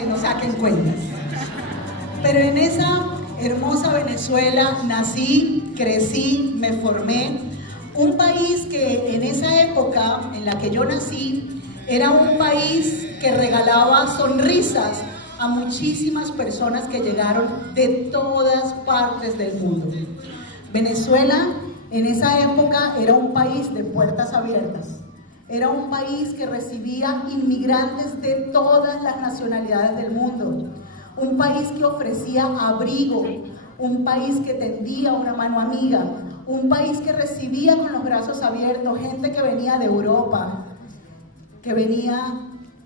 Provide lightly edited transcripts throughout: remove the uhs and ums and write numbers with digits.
que no saquen cuentas. Pero en esa hermosa Venezuela nací, crecí, me formé. Un país que en esa época en la que yo nací era un país que regalaba sonrisas a muchísimas personas que llegaron de todas partes del mundo. Venezuela en esa época era un país de puertas abiertas. Era un país que recibía inmigrantes de todas las nacionalidades del mundo. Un país que ofrecía abrigo, un país que tendía una mano amiga, un país que recibía con los brazos abiertos gente que venía de Europa, que venía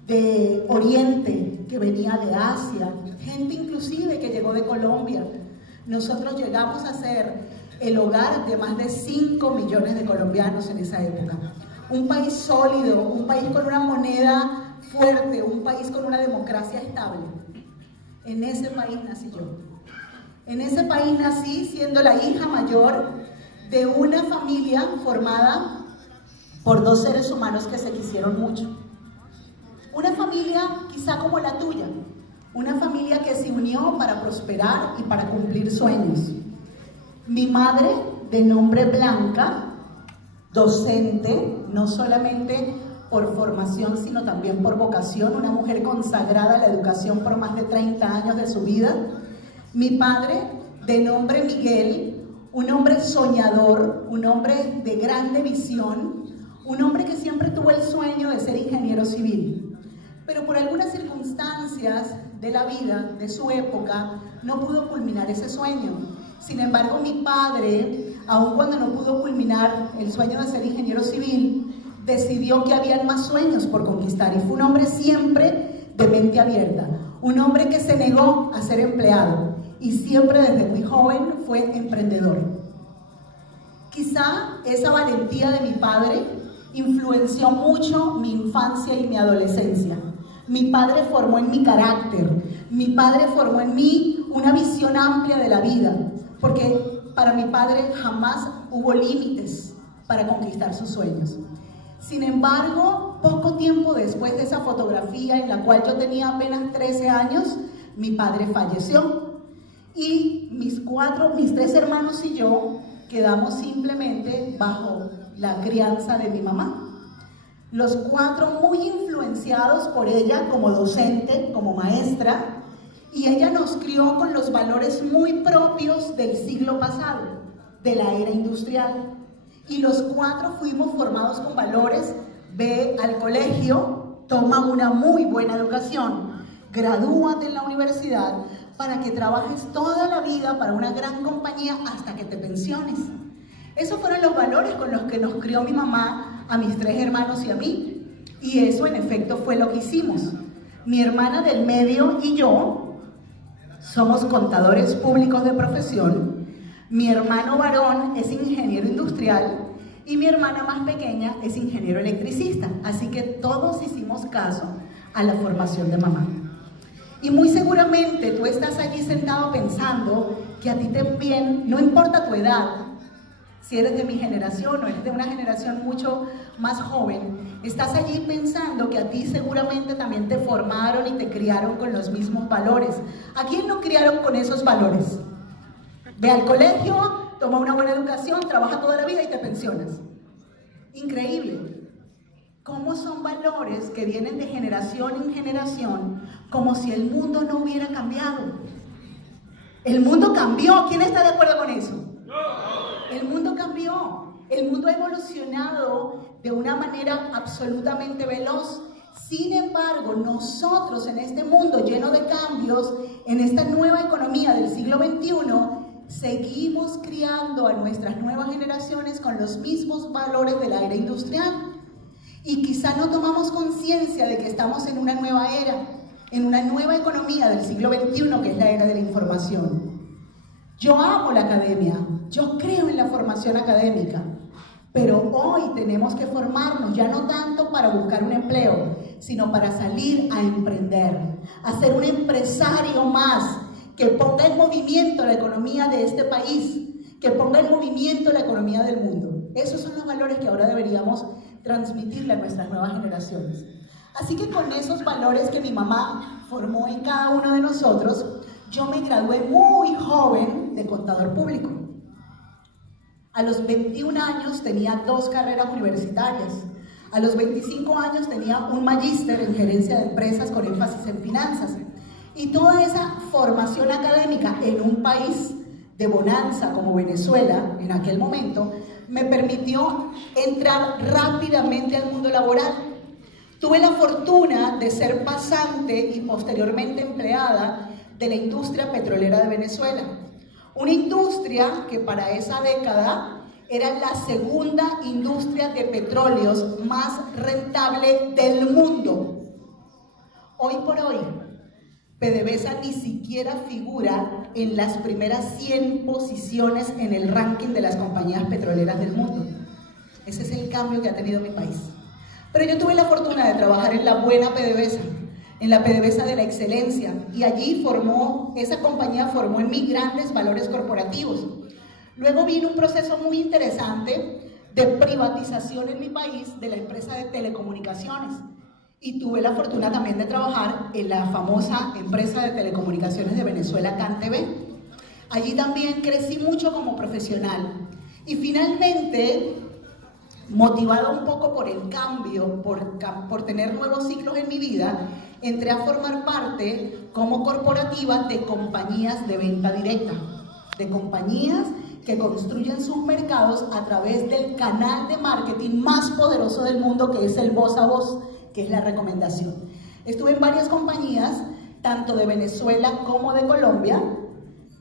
de Oriente, que venía de Asia, gente inclusive que llegó de Colombia. Nosotros llegamos a ser el hogar de más de 5 millones de colombianos en esa época. Un país sólido, un país con una moneda fuerte, un país con una democracia estable. En ese país nací yo. En ese país nací siendo la hija mayor de una familia formada por 2 seres humanos que se quisieron mucho. Una familia quizá como la tuya, una familia que se unió para prosperar y para cumplir sueños. Mi madre, de nombre Blanca, docente, no solamente por formación, sino también por vocación, una mujer consagrada a la educación por más de 30 años de su vida. Mi padre, de nombre Miguel, un hombre soñador, un hombre de grande visión, un hombre que siempre tuvo el sueño de ser ingeniero civil. Pero por algunas circunstancias de la vida, de su época, no pudo culminar ese sueño. Sin embargo, mi padre, aun cuando no pudo culminar el sueño de ser ingeniero civil, decidió que habían más sueños por conquistar y fue un hombre siempre de mente abierta, un hombre que se negó a ser empleado y siempre desde muy joven fue emprendedor. Quizá esa valentía de mi padre influenció mucho mi infancia y mi adolescencia. Mi padre formó en mi carácter, mi padre formó en mí una visión amplia de la vida, porque para mi padre jamás hubo límites para conquistar sus sueños. Sin embargo, poco tiempo después de esa fotografía en la cual yo tenía apenas 13 años, mi padre falleció y mis 3 hermanos y yo quedamos simplemente bajo la crianza de mi mamá. Los 4 muy influenciados por ella como docente, como maestra, y ella nos crió con los valores muy propios del siglo pasado, de la era industrial. Y los 4 fuimos formados con valores: ve al colegio, toma una muy buena educación, gradúate en la universidad para que trabajes toda la vida para una gran compañía hasta que te pensiones. Esos fueron los valores con los que nos crió mi mamá, a mis 3 hermanos y a mí. Y eso en efecto fue lo que hicimos. Mi hermana del medio y yo somos contadores públicos de profesión. Mi hermano varón es ingeniero industrial y mi hermana más pequeña es ingeniero electricista. Así que todos hicimos caso a la formación de mamá. Y muy seguramente tú estás allí sentado pensando que a ti también, no importa tu edad, si eres de mi generación o eres de una generación mucho más joven, estás allí pensando que a ti seguramente también te formaron y te criaron con los mismos valores. ¿A quién no criaron con esos valores? Ve al colegio, toma una buena educación, trabaja toda la vida y te pensionas. Increíble. ¿Cómo son valores que vienen de generación en generación como si el mundo no hubiera cambiado? El mundo cambió. ¿Quién está de acuerdo con eso? El mundo cambió. El mundo ha evolucionado de una manera absolutamente veloz. Sin embargo, nosotros en este mundo lleno de cambios, en esta nueva economía del siglo XXI, seguimos criando a nuestras nuevas generaciones con los mismos valores de la era industrial. Y quizá no tomamos conciencia de que estamos en una nueva era, en una nueva economía del siglo XXI, que es la era de la información. Yo amo la academia, yo creo en la formación académica, pero hoy tenemos que formarnos ya no tanto para buscar un empleo, sino para salir a emprender, a ser un empresario más, que ponga en movimiento la economía de este país, que ponga en movimiento la economía del mundo. Esos son los valores que ahora deberíamos transmitirle a nuestras nuevas generaciones. Así que con esos valores que mi mamá formó en cada uno de nosotros, yo me gradué muy joven de contador público. A los 21 años tenía 2 carreras universitarias. A los 25 años tenía un magíster en gerencia de empresas con énfasis en finanzas. Y toda esa formación académica en un país de bonanza como Venezuela, en aquel momento, me permitió entrar rápidamente al mundo laboral. Tuve la fortuna de ser pasante y posteriormente empleada de la industria petrolera de Venezuela. Una industria que para esa década era la segunda industria de petróleos más rentable del mundo. Hoy por hoy, PDVSA ni siquiera figura en las primeras 100 posiciones en el ranking de las compañías petroleras del mundo. Ese es el cambio que ha tenido mi país. Pero yo tuve la fortuna de trabajar en la buena PDVSA, en la PDVSA de la excelencia, y allí esa compañía formó en mí grandes valores corporativos. Luego vino un proceso muy interesante de privatización en mi país de la empresa de telecomunicaciones. Y tuve la fortuna también de trabajar en la famosa empresa de telecomunicaciones de Venezuela, CanTV. Allí también crecí mucho como profesional. Y finalmente, motivada un poco por el cambio, por tener nuevos ciclos en mi vida, entré a formar parte como corporativa de compañías de venta directa, de compañías que construyen sus mercados a través del canal de marketing más poderoso del mundo, que es el voz a voz, que es la recomendación. Estuve en varias compañías, tanto de Venezuela como de Colombia,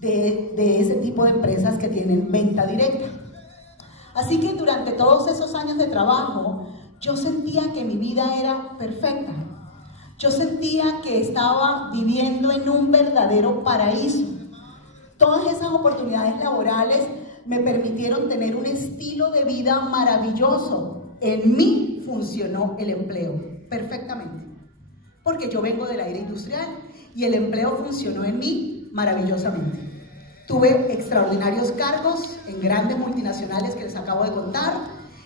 de ese tipo de empresas que tienen venta directa. Así que durante todos esos años de trabajo, yo sentía que mi vida era perfecta. Yo sentía que estaba viviendo en un verdadero paraíso. Todas esas oportunidades laborales me permitieron tener un estilo de vida maravilloso. En mí funcionó el empleo perfectamente, porque yo vengo del aire industrial y el empleo funcionó en mí maravillosamente. Tuve extraordinarios cargos en grandes multinacionales que les acabo de contar,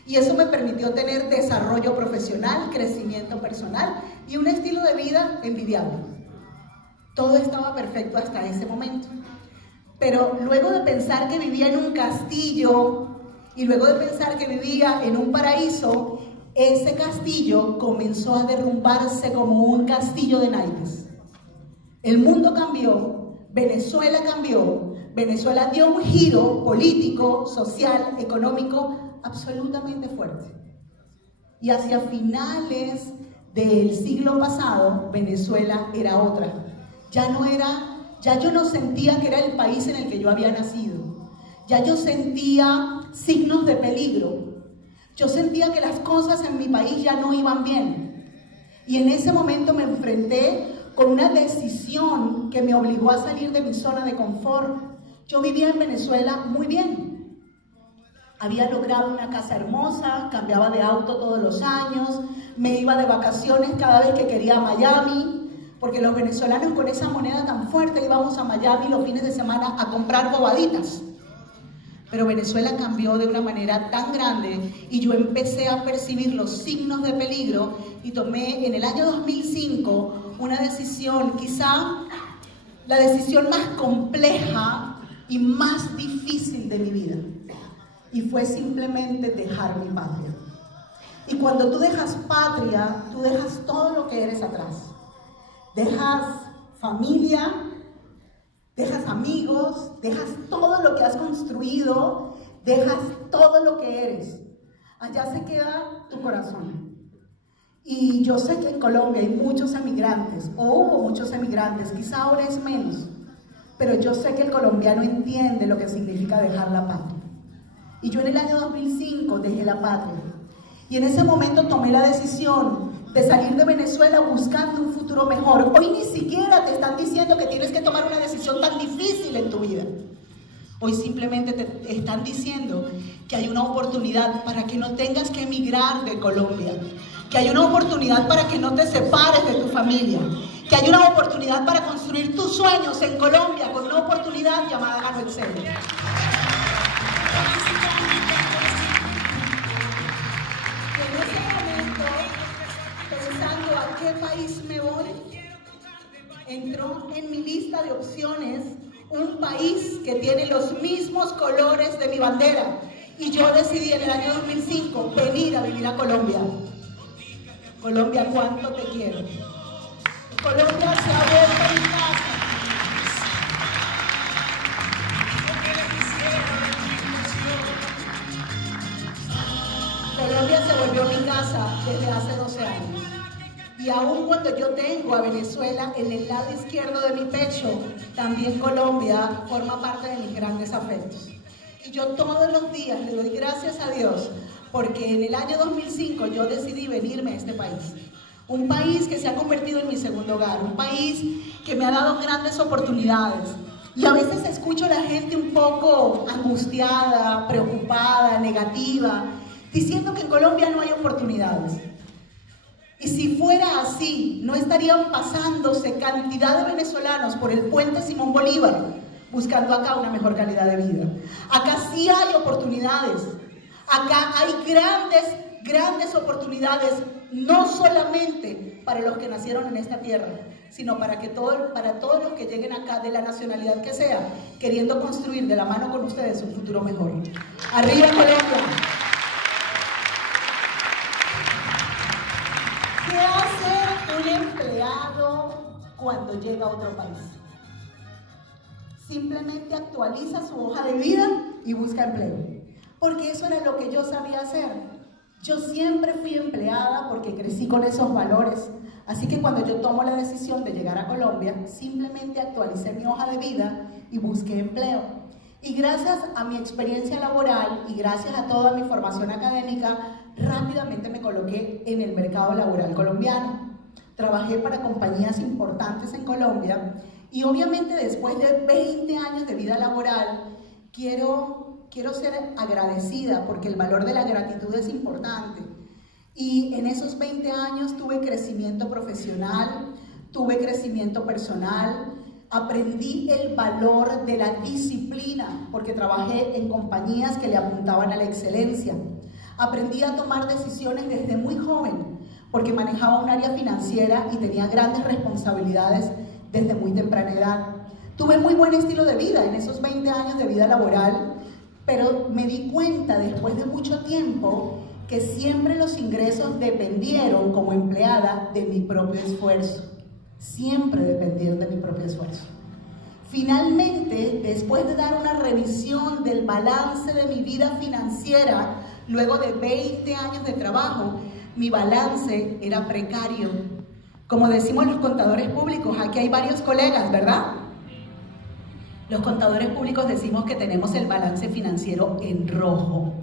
y eso me permitió tener desarrollo profesional, crecimiento personal y un estilo de vida envidiable. Todo estaba perfecto hasta ese momento. Pero luego de pensar que vivía en un castillo y luego de pensar que vivía en un paraíso, ese castillo comenzó a derrumbarse como un castillo de naipes. El mundo cambió, Venezuela cambió, Venezuela dio un giro político, social, económico absolutamente fuerte. Y hacia finales del siglo pasado, Venezuela era otra. Ya yo no sentía que era el país en el que yo había nacido. Ya yo sentía signos de peligro. Yo sentía que las cosas en mi país ya no iban bien. Y en ese momento me enfrenté con una decisión que me obligó a salir de mi zona de confort. Yo vivía en Venezuela muy bien. Había logrado una casa hermosa, cambiaba de auto todos los años, me iba de vacaciones cada vez que quería a Miami, porque los venezolanos con esa moneda tan fuerte íbamos a Miami los fines de semana a comprar bobaditas. Pero Venezuela cambió de una manera tan grande y yo empecé a percibir los signos de peligro y tomé en el año 2005 una decisión, quizá la decisión más compleja y más difícil de mi vida. Y fue simplemente dejar mi patria. Y cuando tú dejas patria, tú dejas todo lo que eres atrás. Dejas familia, dejas amigos, dejas todo lo que has construido, dejas todo lo que eres. Allá se queda tu corazón. Y yo sé que en Colombia hay muchos emigrantes, o hubo muchos emigrantes, quizá ahora es menos, pero yo sé que el colombiano entiende lo que significa dejar la patria. Y yo en el año 2005 dejé la patria. Y en ese momento tomé la decisión de salir de Venezuela buscando un futuro mejor. Hoy ni siquiera te están diciendo que tienes que tomar una decisión tan difícil en tu vida. Hoy simplemente te están diciendo que hay una oportunidad para que no tengas que emigrar de Colombia, que hay una oportunidad para que no te separes de tu familia, que hay una oportunidad para construir tus sueños en Colombia con una oportunidad llamada Gano Excel. pensando a qué país me voy, entró en mi lista de opciones un país que tiene los mismos colores de mi bandera. Y yo decidí en el año 2005 venir a vivir a Colombia. Colombia, ¿cuánto te quiero? Colombia se ha vuelto mi casa. Colombia se volvió mi casa desde hace 12 años. Y aun cuando yo tengo a Venezuela en el lado izquierdo de mi pecho, también Colombia forma parte de mis grandes afectos. Y yo todos los días le doy gracias a Dios porque en el año 2005 yo decidí venirme a este país. Un país que se ha convertido en mi segundo hogar, un país que me ha dado grandes oportunidades. Y a veces escucho a la gente un poco angustiada, preocupada, negativa, diciendo que en Colombia no hay oportunidades. Y si fuera así, no estarían pasándose cantidad de venezolanos por el puente Simón Bolívar buscando acá una mejor calidad de vida. Acá sí hay oportunidades. Acá hay grandes oportunidades, no solamente para los que nacieron en esta tierra, sino para todos los que lleguen acá, de la nacionalidad que sea, queriendo construir de la mano con ustedes un futuro mejor. ¡Arriba Colombia! ¿Qué hace un empleado cuando llega a otro país? Simplemente actualiza su hoja de vida y busca empleo. Porque eso era lo que yo sabía hacer. Yo siempre fui empleada porque crecí con esos valores. Así que cuando yo tomo la decisión de llegar a Colombia, simplemente actualicé mi hoja de vida y busqué empleo. Y gracias a mi experiencia laboral y gracias a toda mi formación académica, rápidamente me coloqué en el mercado laboral colombiano. Trabajé para compañías importantes en Colombia y obviamente después de 20 años de vida laboral, quiero ser agradecida porque el valor de la gratitud es importante. Y en esos 20 años tuve crecimiento profesional, tuve crecimiento personal, aprendí el valor de la disciplina porque trabajé en compañías que le apuntaban a la excelencia. Aprendí a tomar decisiones desde muy joven porque manejaba un área financiera y tenía grandes responsabilidades desde muy temprana edad. Tuve muy buen estilo de vida en esos 20 años de vida laboral, pero me di cuenta después de mucho tiempo que siempre los ingresos dependieron como empleada de mi propio esfuerzo. Siempre dependieron de mi propio esfuerzo. Finalmente, después de dar una revisión del balance de mi vida financiera, luego de 20 años de trabajo, mi balance era precario. Como decimos los contadores públicos, aquí hay varios colegas, ¿verdad? Los contadores públicos decimos que tenemos el balance financiero en rojo.